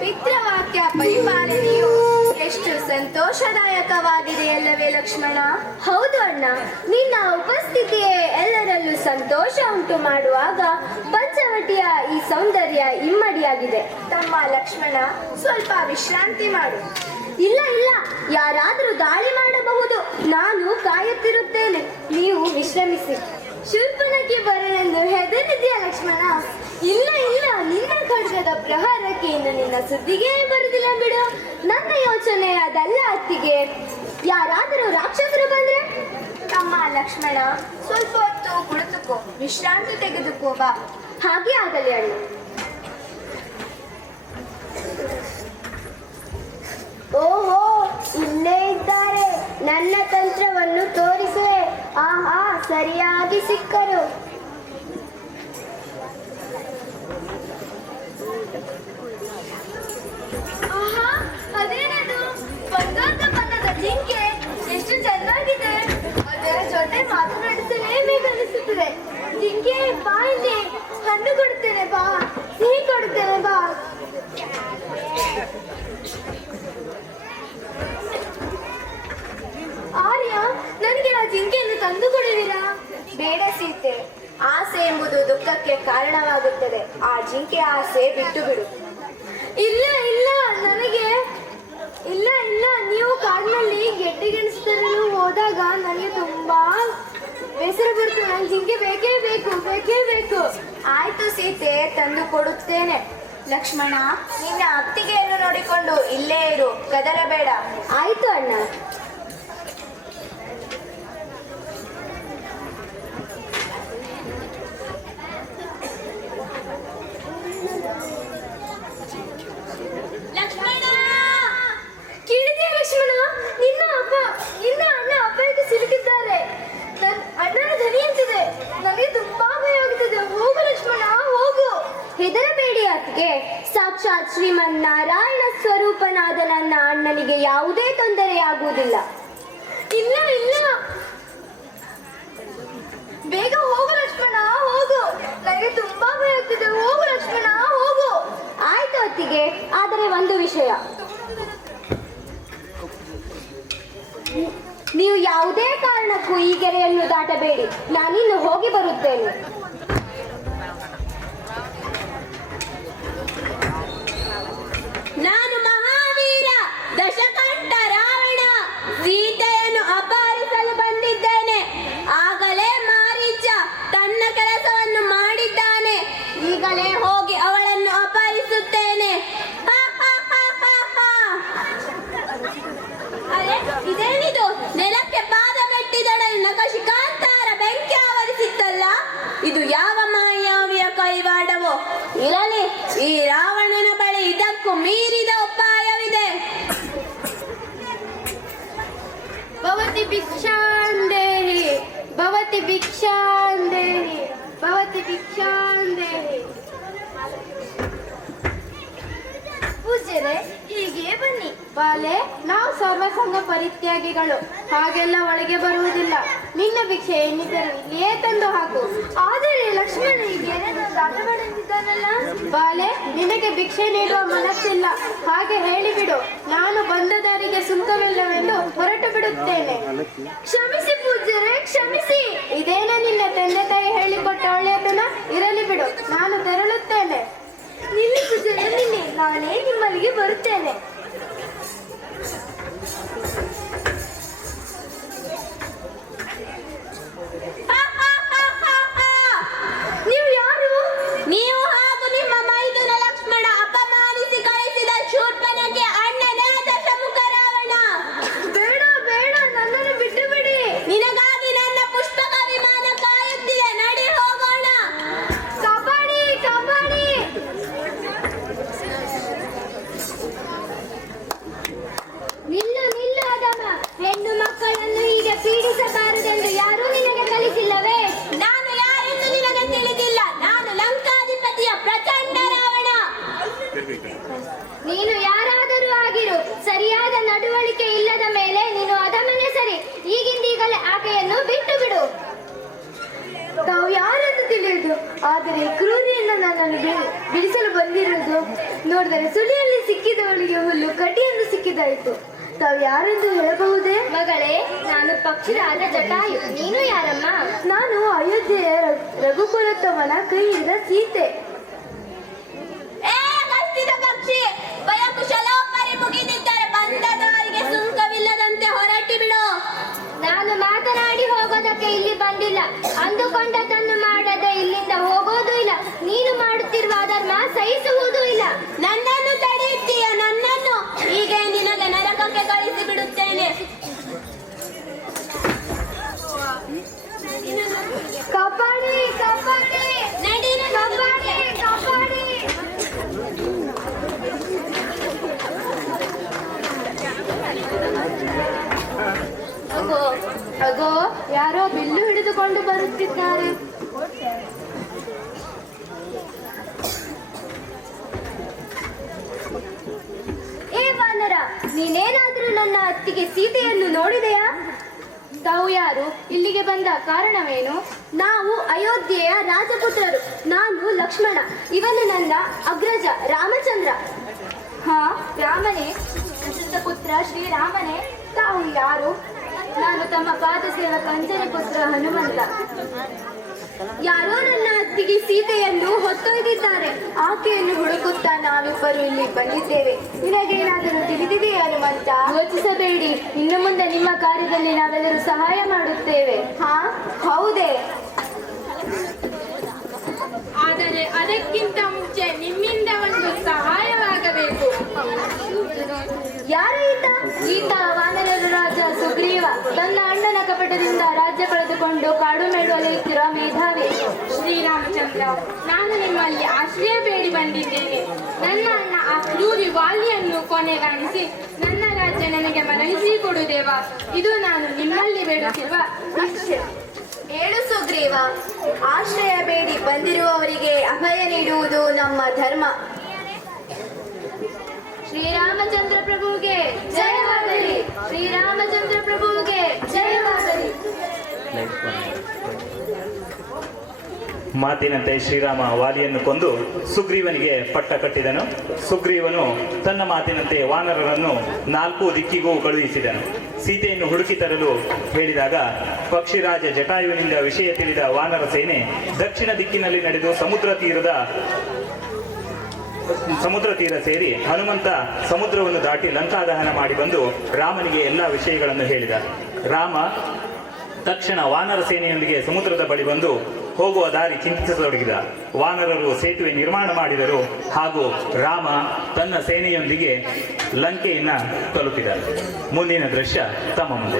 ಪಿತೃವಾಕ್ಯ ಪರಿಪಾಲನೆಯು ಎಷ್ಟು ಸಂತೋಷದಾಯಕವಾಗಿದೆಯಲ್ಲವೇ ಲಕ್ಷ್ಮಣ? ಹೌದು ಅಣ್ಣ, ನಿನ್ನ ಉಪಸ್ಥಿತಿಯೇ ಎಲ್ಲರಲ್ಲೂ ಸಂತೋಷ ಉಂಟು ಮಾಡುವಾಗ ಪಂಚವಟಿಯ ಈ ಸೌಂದರ್ಯ ಇಮ್ಮಡಿಯಾಗಿದೆ. ತಮ್ಮ ಲಕ್ಷ್ಮಣ, ಸ್ವಲ್ಪ ವಿಶ್ರಾಂತಿ ಮಾಡು. ಇಲ್ಲ ಇಲ್ಲ, ಯಾರಾದರೂ ದಾಳಿ ಮಾಡಬಹುದು. ನಾನು ಕಾಯುತ್ತಿರುತ್ತೇನೆ, ನೀವು ವಿಶ್ರಮಿಸಿ. ಶೂರ್ಪನಖಿ ಬರಲೆಂದು ಹೆದರಿದೆಯಾ ಲಕ್ಷ್ಮಣ? ಇಲ್ಲ ಇಲ್ಲ, ನಿನ್ನ ಖಡ್ಗದ ಪ್ರಹಾರಕ್ಕೆ ಇನ್ನು ನಿನ್ನ ಸುದ್ದಿಗೆ ಬರುವುದಿಲ್ಲ ಬಿಡು. ನನ್ನ ಯೋಚನೆ ಅದಲ್ಲ ಅತ್ತಿಗೆ. ಯಾರಾದರೂ ರಾಕ್ಷಸರು ಬಂದ್ರೆ? ತಮ್ಮ ಲಕ್ಷ್ಮಣ, ಸ್ವಲ್ಪ ಹೊತ್ತು ಕುಳಿತುಕೋ, ವಿಶ್ರಾಂತಿ ತೆಗೆದುಕೋ ಬಾ. ಹಾಗೆ ಆಗಲಿ ಅಣ್ಣ. ಓಹೋ, ಇಲ್ಲೇ ಇದ್ದಾರೆ. ನನ್ನ ತಂತ್ರವನ್ನು ತೋರಿಸುವೆ. ಆಹಾ, ಸರಿಯಾಗಿ ಸಿಕ್ಕರು. ಆಹಾ, ಅದೇನದು? ಬಂಗಾರದ ಬಣ್ಣದ ಜಿಂಕೆ ಎಷ್ಟು ಚೆನ್ನಾಗಿದೆ. ಅದರ ಜೊತೆ ಮಾತನಾಡಿಸಲೇಬೇಕನಿಸುತ್ತದೆ. ಜಿಂಕೆ, ಬಾ ಇಲ್ಲಿ, ಹಣ್ಣು ಕೊಡುತ್ತೇನೆ ಬಾ, ಸಿಹಿ ಕೊಡುತ್ತೇನೆ ಬಾ. ಆರ್ಯ, ನನಗೆ ಆ ಜಿಂಕೆಯನ್ನು ತಂದು ಕೊಡುವಿರಾ? ಬೇಡ ಸೀತೆ, ಆಸೆ ಎಂಬುದು ದುಃಖಕ್ಕೆ ಕಾರಣವಾಗುತ್ತದೆ. ಆ ಜಿಂಕೆ ಆಸೆ ಬಿಟ್ಟು ಬಿಡು. ಇಲ್ಲ ಇಲ್ಲ, ನನಗೆ ಇಲ್ಲ ಇಲ್ಲ, ನೀವು ಕಾಡಿನಲ್ಲಿ ಗೆಡ್ಡೆ ಗೆಣಸು ಹೋದಾಗ ನನಗೆ ತುಂಬಾ ಬೇಸರ ಬರ್ತದೆ. ನಾನು ಜಿಂಕೆ ಬೇಕೇ ಬೇಕು, ಬೇಕೇ ಬೇಕು. ಆಯ್ತು ಸೀತೆ, ತಂದು ಕೊಡುತ್ತೇನೆ. ಲಕ್ಷ್ಮಣ, ನಿನ್ನ ಅತ್ತಿಗೆಯನ್ನು ನೋಡಿಕೊಂಡು ಇಲ್ಲೇ ಇರು, ಕದಲಬೇಡ. ಆಯ್ತು ಅಣ್ಣ. ನಿನ್ನ ಅಣ್ಣ ಅಪಾಯಕ್ಕೆ ಸಿಲುಕಿದ್ದಾರೆ. ಅಣ್ಣನ ಧ್ವನಿ ಅಂತಿದೆ. ನನಗೆ ತುಂಬಾ ಭಯವಾಗುತ್ತದೆ. ಹೋಗು ಲಕ್ಷ್ಮಣ, ಹೋಗು. ಹೆದರಬೇಡಿ ಅತ್ತಿಗೆ. ಸಾಕ್ಷಾತ್ ಶ್ರೀಮನ್ ನಾರಾಯಣ ಸ್ವರೂಪನಾದ ನನ್ನ ಅಣ್ಣನಿಗೆ ಯಾವುದೇ ತೊಂದರೆಯಾಗುವುದಿಲ್ಲ. ಇಲ್ಲ ಇಲ್ಲ, ಬೇಗ ಹೋಗು ಲಕ್ಷ್ಮಣ, ಹೋಗು. ನನಗೆ ತುಂಬಾ ಭಯ ಆಗ್ತಿದೆ. ಹೋಗು ಲಕ್ಷ್ಮಣ, ಹೋಗು. ಆಯ್ತು ಅತ್ತಿಗೆ, ಆದರೆ ಒಂದು ವಿಷಯ. ನೀವು ಯಾವುದೇ ಕಾರಣಕ್ಕೂ ಈ ಕೆರೆಯನ್ನು ದಾಟಬೇಡಿ. ನಾನಿನ್ನು ಹೋಗಿ ಬರುತ್ತೇನೆ. ನಾನು ಮಹಾವೀರ ದಶಕಂಠ ರಾವಣ ಸೀತೆಯನ್ನು ಅಪಹರಿಸಲು ಬಂದಿದ್ದೇನೆ. ಆಗಲೇ ಮಾರೀಚ ತನ್ನ ಕೆಲಸವನ್ನು ಮಾಡಿದ್ದಾನೆ. ಈಗಲೇ ಹೋಗಿ ಅವಳನ್ನು ಅಪಹರಿಸುತ್ತೇನೆ. ಅರೆ, ಇದೇನಿದು? ನೆಲಕ್ಕೆ ಪಾದ ಮೆಟ್ಟಿದೊಡನೆ ನಖಶಿಕಾಂತಾರ ಬೆಂಕಿ ಆವರಿಸಿತ್ತಲ್ಲ. ಇದು ಯಾವ ಮಾಯಾವಿಯ ಕೈವಾಡವೋ? ಇರಲಿ, ಈ ರಾವಣನ ಬಳಿ ಇದಕ್ಕೂ ಮೀರಿದ ಉಪಾಯವಿದೆ. ಭವತಿ ಭಿಕ್ಷಾಂದೇಹಿ, ಭವತಿ ಭಿಕ್ಷಾಂದೇಹಿ, ಭವತಿ ಭಿಕ್ಷಾಂದೇಹಿ. ಪೂಜ್ಯರೇ, ಹೀಗೆ ಬನ್ನಿ. ಬಾಲೆ, ನಾವು ಸರ್ವಸಂಗ ಪರಿತ್ಯಾಗಿಗಳು, ಹಾಗೆಲ್ಲ ಒಳಗೆ ಬರುವುದಿಲ್ಲ. ನಿನ್ನ ಭಿಕ್ಷೆ ಏನಿದ್ದರೂ ಇಲ್ಲಿಯೇ ತಂದು ಹಾಕು. ಆದರೆ ಲಕ್ಷ್ಮಣನಿಗೆ ದಾಟಬೇಡಂತಿದ್ದಾನಲ್ಲ. ಬಾಲೆ, ನಿನಗೆ ಭಿಕ್ಷೆ ನೀಡುವ ಮನಸ್ಸಿಲ್ಲ. ಹಾಗೆ ಹೇಳಿಬಿಡು. ನಾನು ಬಂದ ದಾರಿಗೆ ಸುಂಕವಿಲ್ಲವೆಂದು ಹೊರಟು ಬಿಡುತ್ತೇನೆ. ಕ್ಷಮಿಸಿ ಪೂಜ್ಯರೇ, ಕ್ಷಮಿಸಿ. ಇದೇನ ನಿನ್ನ ತಂದೆ ತಾಯಿ ಹೇಳಿಕೊಟ್ಟ ಒಳ್ಳೆಯತನ? ಇರಲಿ ಬಿಡು, ನಾನು ತೆರಳುತ್ತೇನೆ. ನಿಲ್ಲಿ ಪೂಜ್ಯರೇ, ನಿಲ್ಲಿ, ನಾನೇ ನಿಮ್ಮಲ್ಲಿಗೆ ಬರುತ್ತೇನೆ. ನೀವು ಯಾರು? ನೀವು ಹಾಗೂ ನಿಮ್ಮ ಮೈದುನ ಲಕ್ಷ್ಮಣ ಅಪಮಾನಿಸಿ ಕಳಿಸಿದ ಶೂರ್ಪನಖಿಯ ಅಣ್ಣನೇ ದಶಮುಖ ರಾವಣ. ಬೇಡ ಬೇಡ, ನನ್ನನ್ನು ಬಿಟ್ಟು ಬಿಡಿ. ನಿನಗಾಗಿ ನನ್ನ ಪುಷ್ಪಕ ವಿಮಾನ ಕಾಯುತ್ತಿದೆ. ನಡಿ, ಹೋಗೋಣ. ಕಾಪಾಡಿ ಕಾಪಾಡಿ. ಒಳ್ಳೆಯದು. ಆದರೆ ಕ್ರೂರಿಯನ್ನು ನನ್ನನ್ನು ಬಿಡಿಸಲು ಬಂದಿರುವುದು ನೋಡಿದರೆ ಸುಳಿಯಲ್ಲಿ ಸಿಕ್ಕಿದವಳಿಗೆ ಹುಲ್ಲು ಕಟಿಯನ್ನು ಸಿಕ್ಕಿದಾಯಿತು. ತಾವು ಯಾರೆಂದು ಹೇಳಬಹುದೇ? ಮಗಳೇ, ನಾನು ಪಕ್ಷಿರಾದ ಜಟಾಯು. ನೀನು ಯಾರಮ್ಮ? ನಾನು ಅಯೋಧ್ಯೆಯ ರಘುಕುಲೋತ್ತಮನ ಕೈ ಹಿಡಿದ ಸೀತೆ. ಏ ಕಷ್ಟಿದ ಪಕ್ಷಿ, ಭಯ ಕುಶಲೋಪರಿ ಮುಗಿದಿದ್ದರೆ ಬಂದದವರಿಗೆ ಸುಂಕವಿಲ್ಲದಂತೆ ಹೊರಟಿ ಬಿಡು. ನಾನು ಮಾತನಾಡಿ ಹೋಗೋದಕ್ಕೆ ಇಲ್ಲಿ ಬಂದಿಲ್ಲ. ಅಂದುಕೊಂಡದನ್ನು ಮಾಡದೆ ಇಲ್ಲಿಂದ ಹೋಗೋದು ಇಲ್ಲ. ನೀನು ಮಾಡುತ್ತಿರುವ ಧರ್ಮ ಸಹಿಸುವುದೂ ಇಲ್ಲ. ನನ್ನನ್ನು ತಡೆಯುತ್ತೀಯ? ನನ್ನನ್ನು ಈಗ ನಿನಗೆ ನರಕಕ್ಕೆ ಕಳಿಸಿ ಬಿಡುತ್ತೇನೆ. ಕಾಪಾಡಿ ಕಾಪಾಡಿ ನಡಿ ಕಾಪಾಡಿ ಕಾಪಾಡಿ. ಅಗೋ, ಯಾರೋ ಬಿಲ್ಲು ಹಿಡಿದುಕೊಂಡು ಬರುತ್ತಿದ್ದಾರೆ. ಏ ವಾನರ, ನೀನೇನಾದ್ರೂ ನನ್ನ ಅತ್ತಿಗೆ ಸೀತೆಯನ್ನು ನೋಡಿದೆಯಾ? ತಾವು ಯಾರು? ಇಲ್ಲಿಗೆ ಬಂದ ಕಾರಣವೇನು? ನಾವು ಅಯೋಧ್ಯೆಯ ರಾಜಪುತ್ರರು. ನಾನು ಲಕ್ಷ್ಮಣ, ಇವನು ನನ್ನ ಅಗ್ರಜ ರಾಮಚಂದ್ರ. ಹಾ, ರಾಮನೇ? ದಶರಥ ಪುತ್ರ ಶ್ರೀರಾಮನೇ? ತಾವು ಯಾರು? ನಾನು ತಮ್ಮ ಪಾದ ಸೇವಕ ಅಂಜನಿ ಪುತ್ರ ಹನುಮಂತ. ಯಾರೋ ನನ್ನ ಅತ್ತಿಗೆ ಸೀತೆಯನ್ನು ಹೊತ್ತೊಯ್ದಿದ್ದಾರೆ. ಆಕೆಯನ್ನು ಹುಡುಕುತ್ತಾ ನಾವಿಬ್ಬರು ಇಲ್ಲಿ ಬಂದಿದ್ದೇವೆ. ನಿನಗೇನಾದರೂ ತಿಳಿದಿದೆಯೇ ಹನುಮಂತ? ಯೋಚಿಸಬೇಡಿ, ಇನ್ನು ಮುಂದೆ ನಿಮ್ಮ ಕಾರ್ಯದಲ್ಲಿ ನಾವೆಲ್ಲರೂ ಸಹಾಯ ಮಾಡುತ್ತೇವೆ. ಹಾ, ಹೌದೇ? ಆದರೆ ಅದಕ್ಕಿಂತ ಮುಂಚೆ ನಿಮ್ಮಿಂದ ಒಂದು ಸಹಾಯವಾಗಬೇಕು. ಯಾರು ಈತ ವಾನರರ ರಾಜ ಸುಗ್ರೀವ. ತನ್ನ ಅಣ್ಣನ ಕಪಟದಿಂದ ರಾಜ್ಯ ಕಳೆದುಕೊಂಡು ಕಾಡು ಮೇಡು ಅಲೆಯುತ್ತಿರುವ ಮೇಧಾವಿ. ಶ್ರೀರಾಮಚಂದ್ರ, ನಾನು ನಿಮ್ಮಲ್ಲಿ ಆಶ್ರಯ ಬೇಡಿ ಬಂದಿದ್ದೇನೆ. ನನ್ನ ಅಣ್ಣ ಆ ಕ್ರೂರಿ ವಾಲಿಯನ್ನು ಕೊನೆಗಾಣಿಸಿ ನನ್ನ ರಾಜ್ಯ ನನಗೆ ಮರಳಿಸಿಕೊಡು ದೇವ. ಇದು ನಾನು ನಿಮ್ಮಲ್ಲಿ ಬೇಡುತ್ತಿರುವ ಭಿಕ್ಷೆ. ಹೇಳು ಸುಗ್ರೀವ, ಆಶ್ರಯ ಬೇಡಿ ಬಂದಿರುವವರಿಗೆ ಅಭಯ ನೀಡುವುದು ನಮ್ಮ ಧರ್ಮ. ಶ್ರೀರಾಮಚಂದ್ರ ಪ್ರಭುಗೆ ಜಯವಾಗಲಿ. ಶ್ರೀರಾಮಚಂದ್ರ ಪ್ರಭುಗೆ ಜಯವಾಗಲಿ. ಮಾತಿನಂತೆ ಶ್ರೀರಾಮ ವಾಲಿಯನ್ನು ಕೊಂದು ಸುಗ್ರೀವನಿಗೆ ಪಟ್ಟ ಕಟ್ಟಿದನು. ಸುಗ್ರೀವನು ತನ್ನ ಮಾತಿನಂತೆ ವಾನರರನ್ನು 4 ದಿಕ್ಕಿಗೂ ಕಳುಹಿಸಿದನು. ಸೀತೆಯನ್ನು ಹುಡುಕಿ ತರಲು ಹೇಳಿದಾಗ ಪಕ್ಷಿರಾಜ ಜಟಾಯುವಿನಿಂದ ವಿಷಯ ತಿಳಿದ ವಾನರ ಸೇನೆ ದಕ್ಷಿಣ ದಿಕ್ಕಿನಲ್ಲಿ ನಡೆದು ಸಮುದ್ರ ತೀರ ಸೇರಿ ಹನುಮಂತ ಸಮುದ್ರವನ್ನು ದಾಟಿ ಲಂಕಾದಹನ ಮಾಡಿ ಬಂದು ರಾಮನಿಗೆ ಎಲ್ಲ ವಿಷಯಗಳನ್ನು ಹೇಳಿದ. ರಾಮ ತಕ್ಷಣ ವಾನರ ಸೇನೆಯೊಂದಿಗೆ ಸಮುದ್ರದ ಬಳಿ ಬಂದು ಹೋಗುವ ದಾರಿ ಚಿಂತಿಸತೊಡಗಿದ. ವಾನರರು ಸೇತುವೆ ನಿರ್ಮಾಣ ಮಾಡಿದರು ಹಾಗೂ ರಾಮ ತನ್ನ ಸೇನೆಯೊಂದಿಗೆ ಲಂಕೆಯನ್ನ ತಲುಪಿದ. ಮುಂದಿನ ದೃಶ್ಯ ತಮ್ಮ ಮುಂದೆ.